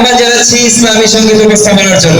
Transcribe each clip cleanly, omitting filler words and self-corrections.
আহ্বান জানাচ্ছি ইসলামী সঙ্গীত উপস্থাপনার জন্য।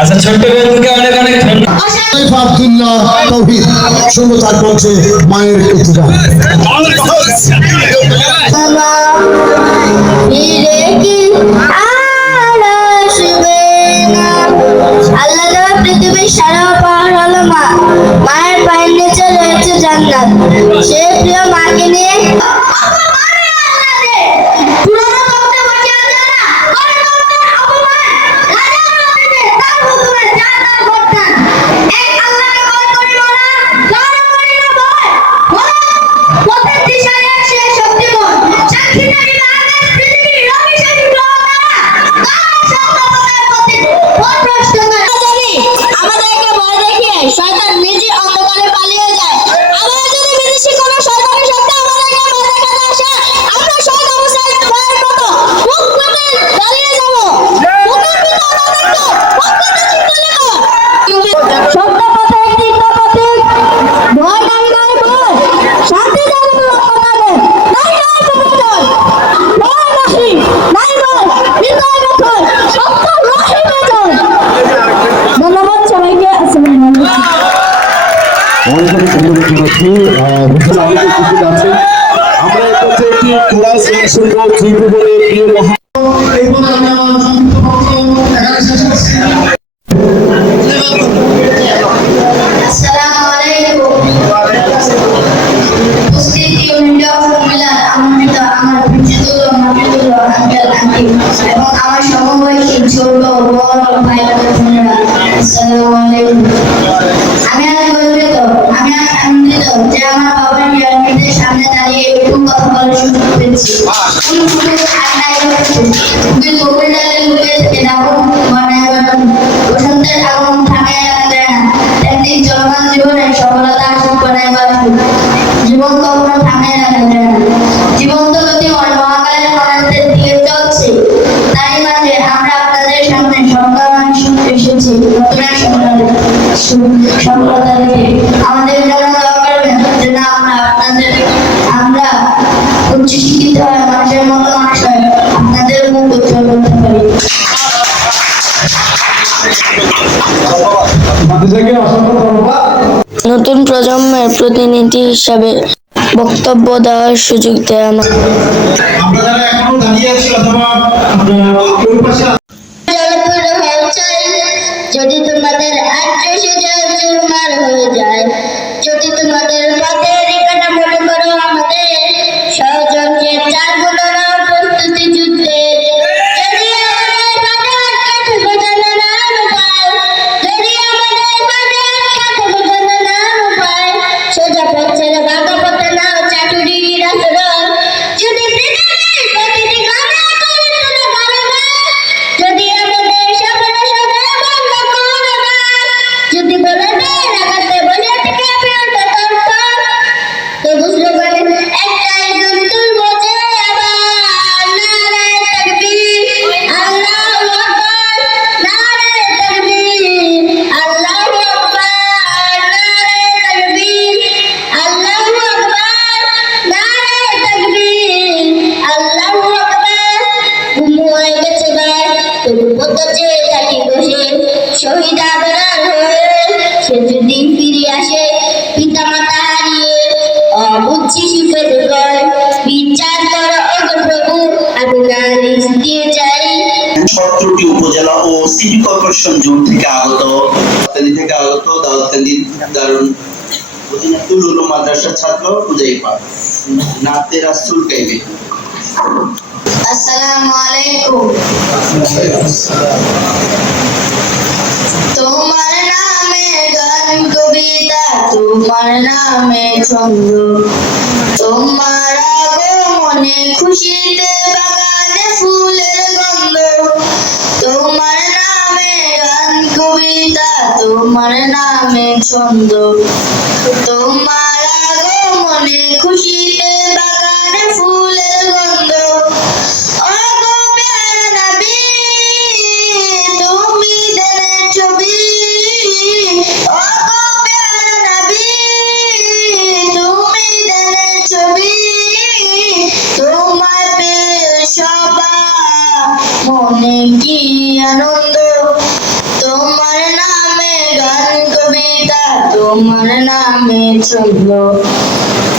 আচ্ছা, ছোট্ট বন্ধুকে অনেক অনেক সুন্দর কণ্ঠে মায়ের প্রতিদান। আল্লাহ পৃথিবীর সারা পাহাড় হলো মা, মায়ের পায়ের নিচে রয়েছে জান্নাত। সে প্রিয় মাকে নিয়ে শয়তান নিজে অন্ধকারে পালিয়ে যায়। আমরা যদি বিদেশি কোনো শয়তানের সাথে আমাদেরকে মাথা কাটা আসে, আমরা সব অবস্থায় ভয়ের মতো মুখ পেতে দাঁড়িয়ে যাব। মুখের ভিতর আমাদেরকে পক্ষে চিন্তা নেব। সত্য পথে তীর্থ পথে ভয় নামি নয় ভয়, শান্তি যাবে লক্ষ্য থাকে নাই নয় প্রয়োজন। ভয় নাহি নাই ভয়, হৃদয় গঠন সত্য রহি বেজন। ধন্যবাদ সবাইকে। আমরা একটি কোরাস শুনবো ত্রিভু বলে প্রিয় মহা এবং আমার সমবয়সী ছোট বড় ভাই বোনেরা, আসসালামু আলাইকুম। আমি আজ আনন্দিত যে আমার বাবার পিরামিডের সামনে দাঁড়িয়ে একটু কথা বলার সুযোগ পেয়েছি। গভীর ডালে লুকিয়ে থেকে দারুণ বসন্তের আগমন থামিয়ে রাখা যায় না, তেমনি চলমান জীবনে সফলতা আসুক বানায় বাসুক, জীবন কখনো থামিয়ে রাখা যায় না। জীবন তো গতিময় মহাকালের অনন্তের দিকে চলছে, তাই মাঝে আমরা আপনাদের সামনে এসেছি সফলতা দিতে। আমাদের জন্য দোয়া করবেন যেন আমরা উচ্চশিক্ষিত হয়, মানুষের মতো মানুষ হয়, আপনাদের মুখ উজ্জ্বল করতে পারি। নতুন প্রজন্মের প্রতিনিধি হিসাবে বক্তব্য দেওয়ার সুযোগ দেয় আমার। যদি তোমাদের চুরমার হয়ে যায়, যদি তোমাদের পথের কাটা মনে করো আমাদের ষড়যন্ত্রের চার গুণনা প্রস্তুতি যুদ্ধে, যদি আমাদের পথে আটকাতে বোঝানো না উপায়, যদি আমাদের পথে আটকাতে বোঝানো না উপায়, সোজা পথ ছেড়ে বাঁকা পথে নাও চাটুরির আচরণ, যদি পৃথিবীর প্রতিটি গানে করে তোলো গানে, যদি আমাদের সামনে সামনে বন্ধ করে দেয়, যদি বলে দেয় লাগাতে বলে থেকে ফেলতে তর্ক, তো বুঝলো বলে একটাই দুল বোঝে আবার নারায়ে তাকবীর আল্লাহু আকবার, নারায়ে তাকবীর আল্লাহু আকবার, নারায়ে তাকবীর আল্লাহু আকবার, নারায়ে তাকবীর আল্লাহু আকবার। ঘুম হয়ে গেছে ভাই, তবু পথ চেয়ে থাকি বসে, শহীদ আদরার হয়ে সে যদি ফিরে আসে পিতা মাতা হারিয়ে, অবুঝি সুখে দুঃখে বিচার করো ওগো প্রভু, আমি নালিশ দিয়ে চাই। 17টি উপজেলা ও সিটি কর্পোরেশন জোন থেকে আগত দাউদকান্দি দারুন অধিনাতুল উলুম মাদ্রাসার ছাত্র হুযাইফা নাতে রাসূল গাইবে। আসসালামু আলাইকুম। তোমার নামে গান কবিতা, তোমার নামে ছন্দ, তোমার আগমনে খুশিতে তোমার নামে ছন্দ, তোমার আগমনে খুশিতে বাগানে ফুলের গন্ধ। ও গো প্যারা নবী, তুমি দেনের ছবি। ও গো প্যারা নবী, তুমি দেনের ছবি। তোমার পেয়ে সবার মনে কি আনন্দ, তোমার নামে গান কবিতা, তোমার নামে ছন্দ,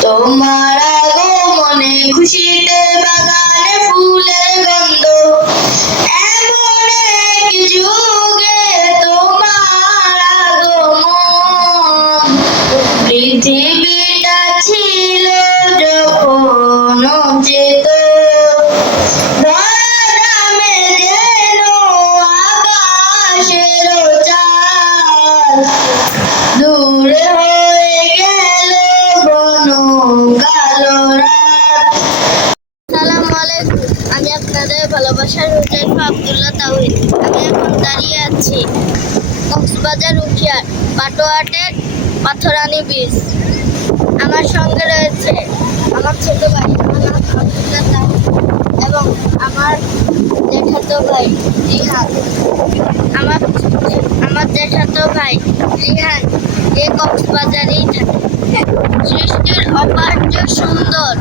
তোমার আগমনে খুশিতে বাগানে ফুলের গন্ধ। এমন এক যুগে তোমার আগমন, পৃথিবীটা ছিল যখন অচেত, নামে যেন আকাশের চাঁদ, দূরে হয়ে গেল ঘন কালো রাত। আসসালামু আলাইকুম, আমি আপনাদের ভালোবাসার হুজাইফা আব্দুল্লাহ তাওহীদ। আমি এখন দাঁড়িয়ে আছি কক্সবাজার উখিয়ার পাটোয়াটের পাথরানি বীচ। আমার সঙ্গে রয়েছে আমার ছোট ভাই, আমার নাম আব্দুল্লাহ তাওহীদ, এবং আমার জ্যাঠাতো ভাই রিহান। আমার জ্যাঠাতো ভাই রিহান এই কক্সবাজারেই থাকে। সৃষ্টির অপার্য সুন্দর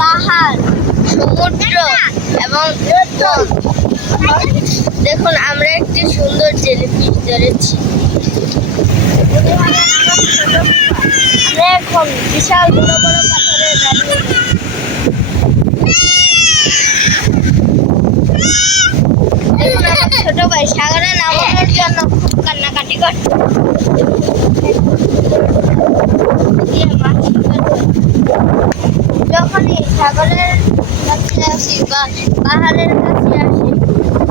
পাহাড়, সমুদ্র এবং বন। দেখুন, আমরা একটি সুন্দর জেলিফিশ ধরেছি। আমরা এখন বিশাল বড় বড় পাথরে দাঁড়িয়ে। দেখুন, আমার ছোট ভাই সাগরে নামানোর জন্য খুব কান্নাকাটি করছে। যখনই সাগরের কাছে আসি বা পাহাড়ের কাছে আসি,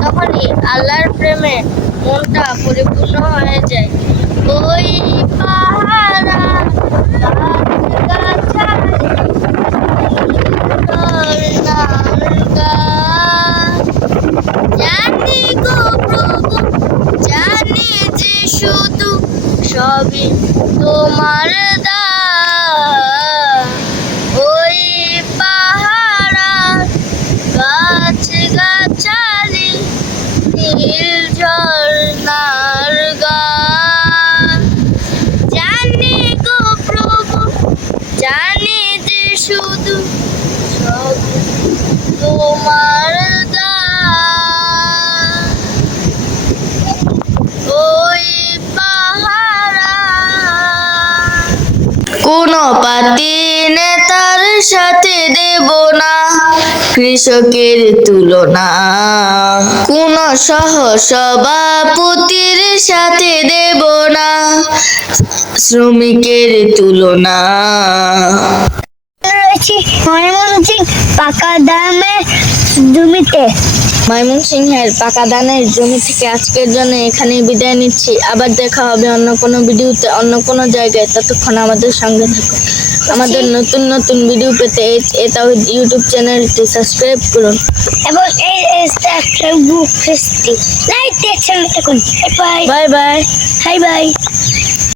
তখনই আল্লাহর প্রেমে মনটা পরিপূর্ণ হয়ে যায়। ওই পাহাড়া জানি গো প্রভু, জানি যে শুধু সবই তোমার দান। ওই পাহাড়া গাছ গাছালি নীল ঝর্ণার গান, জানি গো প্রভু, জানি যে শুধু সবই তোমার দান। ওই পাহাড়া কোনো পাতি নেতার সাথে দেব না কৃষকের তুলনা, কোন সহ সভাপতির সাথে দেব না শ্রমিকের তুলনা। রয়েছি ময়মনসিংহ পাকা দামের জমিতে। ময়মনসিংহের পাকা ধানের জমি থেকে আজকের জন্য এখানেই বিদায় নিচ্ছি। আবার দেখা হবে অন্য কোনো ভিডিওতে, অন্য কোনো জায়গায়। ততক্ষণ আমাদের সঙ্গে থাকুন। আমাদের নতুন নতুন ভিডিও পেতে এই তাওহীদ ইউটিউব চ্যানেলটি সাবস্ক্রাইব করুন এবং এই ফেসবুক পেজটি লাইক দিয়ে দেখুন। Bye bye bye. Bye bye.